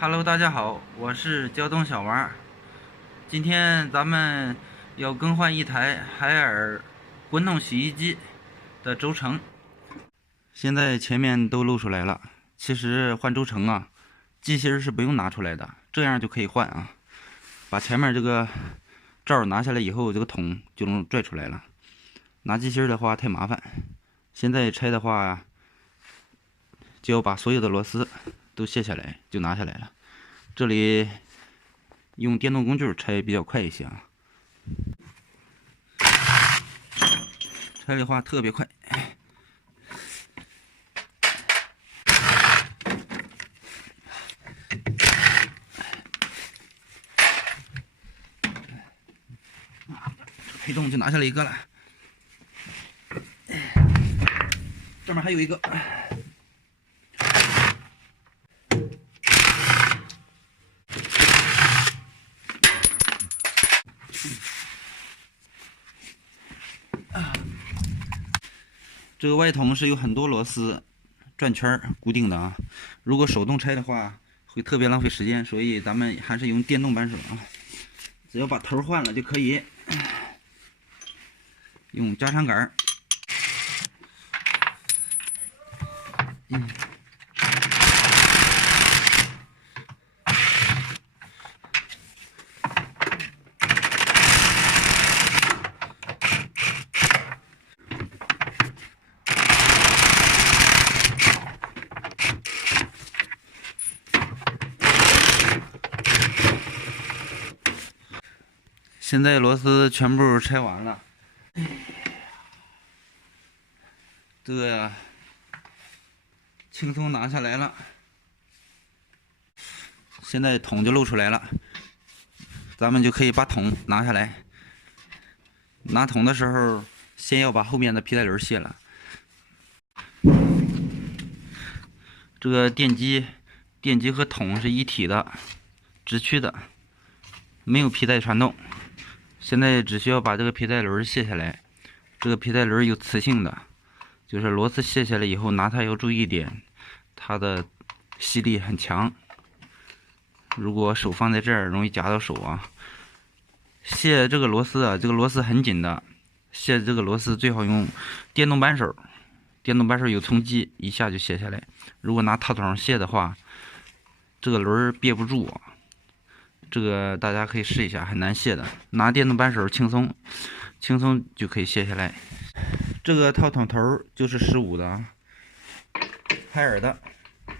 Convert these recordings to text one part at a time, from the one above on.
Hello，大家好，我是胶东小王。今天咱们要更换一台海尔滚筒洗衣机的轴承，现在前面都露出来了。其实换轴承啊，机芯是不用拿出来的，这样就可以换啊。把前面这个罩拿下来以后，这个桶就能拽出来了。拿机芯的话太麻烦，现在拆的话就要把所有的螺丝都卸下来，就拿下来了。这里用电动工具拆比较快一些啊，拆的话特别快。配重就拿下来一个了，这面还有一个。这个外筒是有很多螺丝转圈固定的啊，如果手动拆的话会特别浪费时间，所以咱们还是用电动扳手啊，只要把头换了就可以。用加长杆，现在螺丝全部拆完了，这个轻松拿下来了。现在桶就露出来了，咱们就可以把桶拿下来。拿桶的时候，先要把后面的皮带轮卸了。这个电机和桶是一体的，直驱的，没有皮带传动。现在只需要把这个皮带轮卸下来。这个皮带轮有磁性的，就是螺丝卸下来以后，拿它要注意一点，它的吸力很强。如果手放在这儿，容易夹到手啊。卸这个螺丝啊，这个螺丝很紧的，卸这个螺丝最好用电动扳手。电动扳手有冲击，一下就卸下来。如果拿套筒卸的话，这个轮憋不住啊。这个大家可以试一下，很难卸的。拿电动扳手轻松就可以卸下来。这个套筒头就是15的啊，海尔的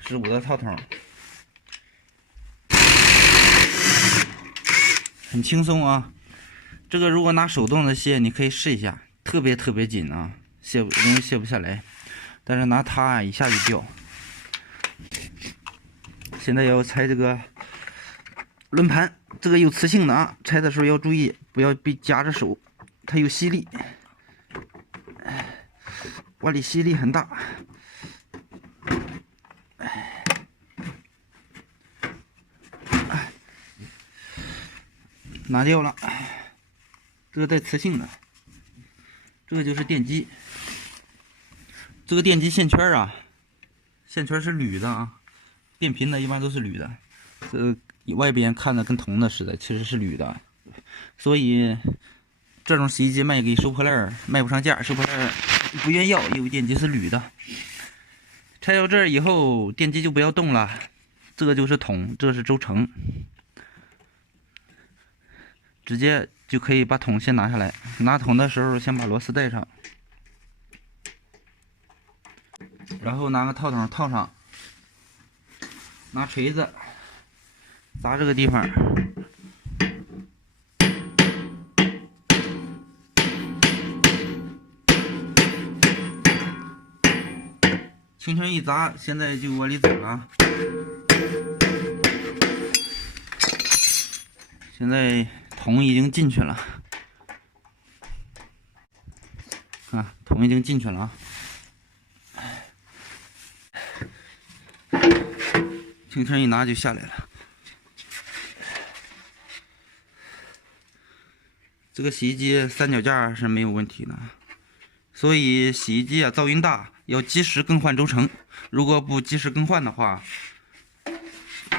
15的套筒，很轻松啊。这个如果拿手动的卸，你可以试一下，特别紧啊，容易卸不下来。但是拿它啊，一下就掉。现在要拆这个轮盘，这个有磁性的啊，拆的时候要注意，不要被夹着手，它有吸力，往里吸力很大。拿掉了，这个带磁性的，这个就是电机。这个电机线圈啊，线圈是铝的啊，变频的一般都是铝的。外边看的跟铜的似的，其实是铝的，所以这种洗衣机卖给收破烂卖不上价，收破烂不愿要，因为电机是铝的。拆到这儿以后，电机就不要动了，这个就是桶，这是轴承，直接就可以把桶先拿下来。拿桶的时候，先把螺丝带上，然后拿个套筒套上，拿锤子砸这个地方，轻轻一砸，现在就往里走了。现在桶已经进去了，啊，桶已经进去了啊。轻轻一拿就下来了。这个洗衣机三脚架是没有问题的，所以洗衣机啊噪音大，要及时更换轴承。如果不及时更换的话，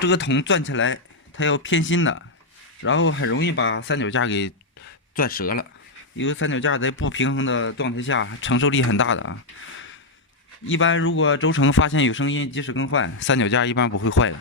这个桶转起来它要偏心的，然后很容易把三脚架给转折了。因为三脚架在不平衡的状态下承受力很大的啊。一般如果轴承发现有声音，及时更换，三脚架一般不会坏的。